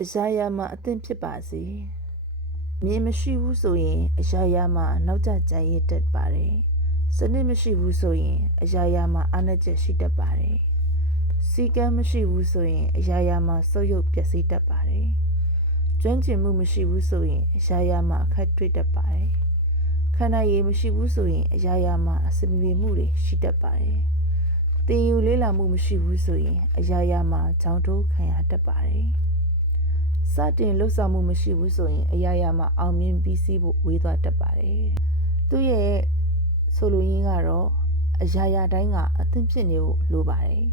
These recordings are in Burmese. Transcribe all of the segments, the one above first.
အရာရာမှာအသင့်ဖြစ်ပါစေမြင်မရှိဘူးဆိုရင်အရာရာမှာနောက်ကျကြံရစ်တတ်ပါတယ်စနစ်မရှိဘူးဆိုရင်အရာရာမှာအားနည်းချက်ရှိတတ်ပါတယ်စီကံမရှိဘူးဆိုရင်အရာရာမှာဆုပ်ယုပ်ပျက်စီးတတ်ပါတယ်ကျွမ်းကျင်မှုမရှိဘူးဆိုရင်အရာရာမှာအခက်တွေ့တတ်ပါတယ်ခန္ဓာရည်မရှိဘူးဆိုရင်အရာရာမှာအစမပြေမှုတွေရှိတတ်ပါတယ်သင်ယူလေးလာမှုမရှိဘူးဆိုရင်အရာရာမှာကြောင်းတိုးခံရတတ်ပါတယ်စတင်လှုပ်ဆောင်မှုမရှိဘူးဆိုရင်အရာရာမှာအောင်မြင်ပြီးစီးဖို့ဝေးသွားတတ်ပါတယ်သူရဲ့ဆိုလိုရင်းကတော့အရာရာတိုင်းကအသင့်ဖြစ်နေဖို့လိုပါတယ်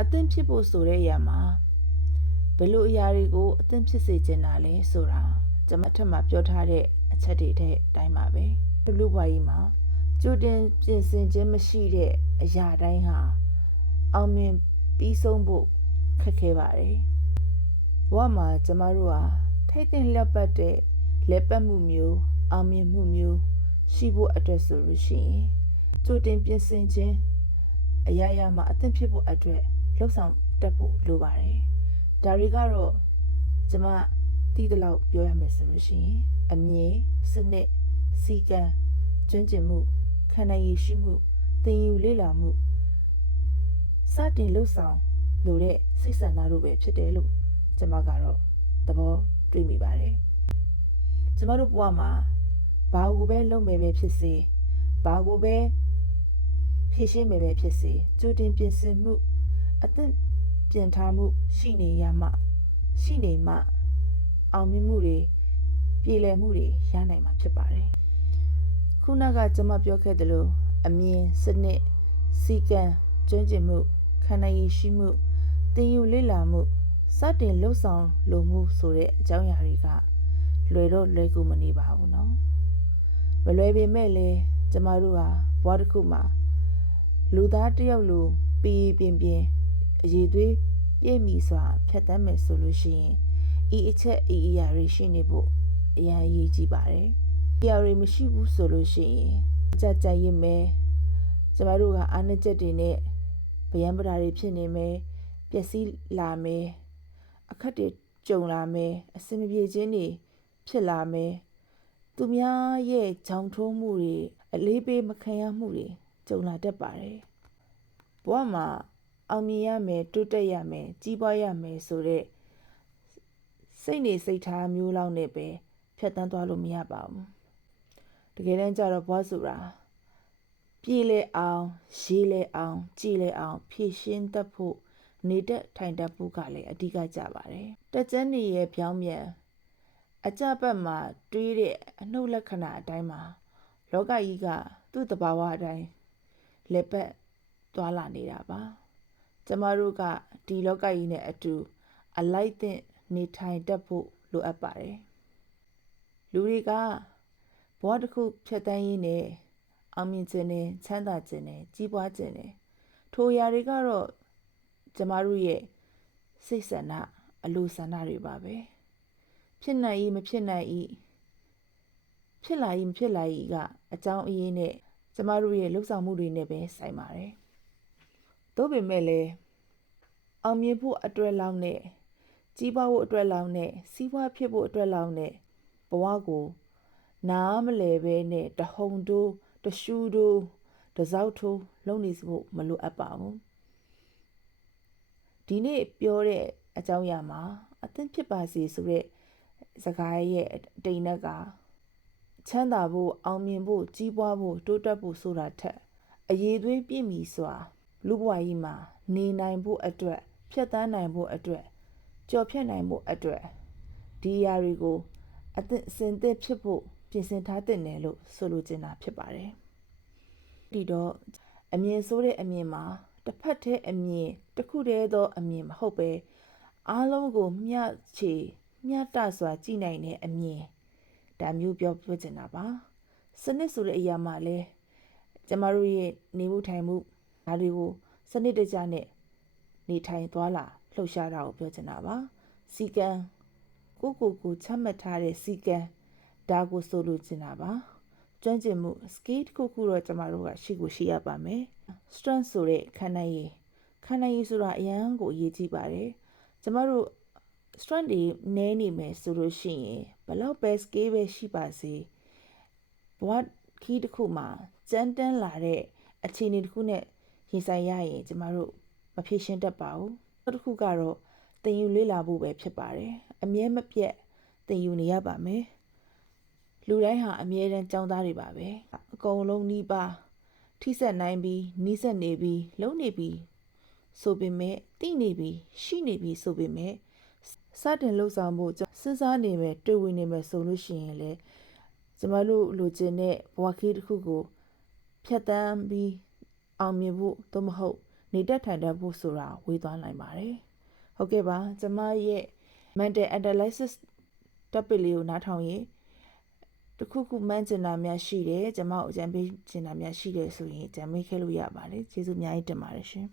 အသင့်ဖြစ်ဖို့ဆိုတဲ့အရာမှာဘယ်လိုအရာတွေကိုအသင့်ဖြစ်စေချင်တာလဲဆိုတာကျွန်မအထက်မှာပြောထားတဲ့အချက်တွေတဲ့အတိုင်းပါပဲလူ့ဘဝကြီးမှာကြိုတင်ပြင်ဆင်ခြင်းမရှိတဲ့အရာတိုင်းဟာအောင်မြင်ပြီးဆုံးဖို့ခက်ခဲပါတယ်ဘဝမှာကျမတို့ဟာထိတ်သိမ်းလျက်ပတ်တဲ့လက်ပတ်မှုမျိုးအောင်မြင်မှုမျိုးရှိဖို့အတွက်ဆိုလို့ရှိရင်ကြိုတင်ပြင်ဆင်ခြင်းအရာရာမှာအသင့်ဖြစ်ဖို့အတွက်လှုပ်ဆောင်တတ်ဖို့လိုပါတယ်ဒါတွေကတော့ကျမသိတဲ့လောက်ပြောရမယ်ဆိုလို့ရှိရင်အမြင်စနစ်စီကံကျွမ်းကျင်မှုခန္ဓာရည်ရှိမှုသင်ယူလေ့လာမှုစတင်လှုပ်ဆောင်လိုတဲ့စိတ်ဆန္ဒတို့ပဲဖြစ်တယ်လို့ကျမကတော့သဘောတွေ့မိပါတယ်ကျမတို့ဘဝမှာဘာကိုပဲလုပ်မယ်ပဲဖြစ်စေဘာကိုပဲဖြည့်ရှင်းမယ်ပဲဖြစ်စေကြိုတင်ပြင်ဆင်မှုအသင့်ပြင်ထားမှုရှိနေမှအောင်မြင်မှုတွေပြည်လည်မှုတွေရနိုင်မှာဖြစ်ပါတယ်ခုနကကျမပြောခဲ့သလိုအမြင်စနစ်စီကံကျွမ်းကျင်မှုခန္ဓာရည်ရှိမှုသင်ယူလေ့လာမှုစတင်လှုပ်ဆောင်လိုမှုဆိုတဲ့အကြောင်းအရာတွေကလွယ်တော့လွယ်ကူမနေပါဘူးနော်မလွယ်ပေမဲ့လည်းကျမတို့ဟာဘဝတစ်ခုမှာလူသားတစ်ယောက်လိုပြင်းအရေးသွေးပြည့်မီစွာဖြတ်သန်းမယ်ဆိုလို့ရှိရင်ဤအချက်ဤအရာတွေရှိနေဖို့အရန်အရေးကြီးပါတယ်။တရားတွေမရှိဘူးဆိုလို့ရှိရင်ကြရစ်မယ်။ကျမတို့ကအားနည်းချက်တွေနဲ့ဗျံပဓာတွေဖြစ်နေမယ်။ပျက်စီးလာမယ်။အခက်တွေကြုံလာမယ်။အစင်မပြေခြင်းတွေဖြစ်လာမယ်။သူများရဲ့ကြောင်ထိုးမှုတွေအလေးပေးမခံရမှုတွေကြုံလာတတ်ပါတယ်။ဘဝမှာအောင်မြင်ရမယ်တိုးတက်ရမယ်ကြီးပွားရမယ်ဆိုတဲ့စိတ်နေစိတ်ထားမျိုးလောက်နဲ့ပဲဖြတ်တန်းသွားလို့မရပါဘူးတကယ်တမ်းကျတော့ဘဝဆိုတာပြေးလဲအောင်ရေးလဲအောင်ကြည်လဲအောင်ဖြည့်ရှင်းတတ်ဖို့နေတတ်ထိုင်တတ်ဖို့ကလည်းအဓိကကျပါတယ်တက်ကျန်းနေရဲ့ပြောင်းပြန်အကြပတ်မှာတွေးတဲ့အနှုတ်လက္ခဏာအတိုင်းမှာလောကကြီးကသူ့တဘာဝအတိုင်းလက်ပတ်သွားလာနေတာပါကျမတို့ကဒီလောကကြီးနဲ့အတူအလိုက်သင့်နေထိုင်တတ်ဖို့လိုအပ်ပါတယ်လူတွေကဘဝတစ်ခုဖြတ်သန်းရင်းနဲ့အောင်မြင်ခြင်းနဲ့ချမ်းသာခြင်းနဲ့ကြီးပွားခြင်းနဲ့ထိုအရာတွေကတော့ကျမတို့ရဲ့စိတ်ဆန္ဒအလိုဆန္ဒတွေပါပဲဖြစ်နိုင်၏မဖြစ်နိုင်၏ဖြစ်လာ၏မဖြစ်လာ၏ကအကြောင်းအရင်းနဲ့ကျမတို့ရဲ့လှုပ်ဆောင်မှုတွေနဲ့ပဲဆိုင်ပါတယ်သို့ပေမဲ့လည်းအောင်မြင်ဖို့အတွက်လောက်နဲ့ကြီးပွားဖို့အတွက်လောက်နဲ့စီးပွားဖြစ်ဖို့အတွက်လောက်နဲ့ဘဝကိုနားမလဲပဲနဲ့တဟုန်တိုးတရှူတိုးတစောက်ထိုးလုံးနေဖို့မလိုအပ်ပါဘူးဒီနေ့ပြောတဲ့အကြောင်းအရာမှာအသင့်ဖြစ်ပါစေဆိုတဲ့စကားရဲ့အတိတ်ကချမ်းသာဖို့အောင်မြင်ဖို့ကြီးပွားဖို့တိုးတက်ဖို့ဆိုတာထက်အရေးသွေးပြည့်မီစွာလူ့ဘဝကြီးမှာနေနိုင်ဖို့အတွက်ဖြတ်သန်းနိုင်ဖို့အတွက်ကြော်ဖြတ်နိုင်ဖို့အတွက်ဒီအရာတွေကိုအသင့်စင်သင့်ဖြစ်ဖို့ပြင်ဆင်ထားတဲ့နယ်လို့ဆိုလိုချင်တာဖြစ်ပါတယ်ဒီတော့အမြင်ဆိုတဲ့အမြင်မှာတစ်ဖက်တည်းအမြင်တစ်ခုတည်းသောအမြင်မဟုတ်ပဲအားလုံးကိုမျှချေမျှတစွာကြည့်နိုင်တဲ့အမြင်ဒါမျိုးပြောချင်တာပါစနစ်ဆိုတဲ့အရာမှာလဲကျမတို့ရဲ့နေမှုထိုင်မှုဒါတွေကိုစနစ်တကျနဲ့နေထိုင်သွားလာလှုပ်ရှားတာကိုပြောချင်တာပါစီကံကိုချမှတ်ထားတဲ့စီကံဒါကိုဆိုလိုချင်တာပါကျွမ်းကျင်မှု skill တစ်ခုတော့ကျမတို့ကရှိရပါမယ် strength ဆိုတဲ့ခန္ဓာရည်ဆိုတာအရန်ကိုအရေးကြီးပါတယ်ကျမတို့ strength တွေနည်းနေမယ်ဆိုလို့ရှိရင်ဘလောက်ပဲ skill ပဲရှိပါစေဘဝခီးတစ်ခုမှာကြမ်းတမ်းလာတဲ့အခြေအနေတစ်ခုနဲ့ရင်ဆိုင်ရရင်ကျမတို့မဖြေရှင်းတတ်ပါဘူးနောက်တစ်ခုကတော့သင်ယူလေ့လာဖို့ပဲဖြစ်ပါတယ်အမြဲမပြတ်သင်ယူနေရပါမယ်လူတိုင်းဟာအမြဲတမ်းကြောင်းသားတွေပါပဲအကုန်လုံးနှီးပါထိစက်နိုင်ပြီးနီးစက်နေပြီးလုံနေပြီးဆိုပေမဲ့တိနေပြီးရှိနေပြီးဆိုပေမဲ့စတင်လှုပ်ဆောင်ဖို့စဉ်းစားနေမယ်တွေ့ဝင်နေမယ်ဆိုလို့ရှိရင်လေကျမတို့လိုချင်တဲ့ဘဝခီးတစ်ခုကိုဖြတ်တန်းပြီးအောင်မြင်ဖို့သို့မဟုတ်နေတတ်ထိုင်တတ်ဖို့ဆိုတာဝေးသွားနိုင်ပါတယ်ဟုတ်ကဲ့ပါကျမရဲ့ mental analysis topic လေးကိုနားထောင်ရင်တခုခုမှန်းကျင်တာများရှိတယ်ကျမကိုအကြံပေးချင်တာများရှိတယ်ဆိုရင်အကြံပေးခဲ့လို့ရပါတယ်ကျေးဇူးအများကြီးတင်ပါတယ်ရှင်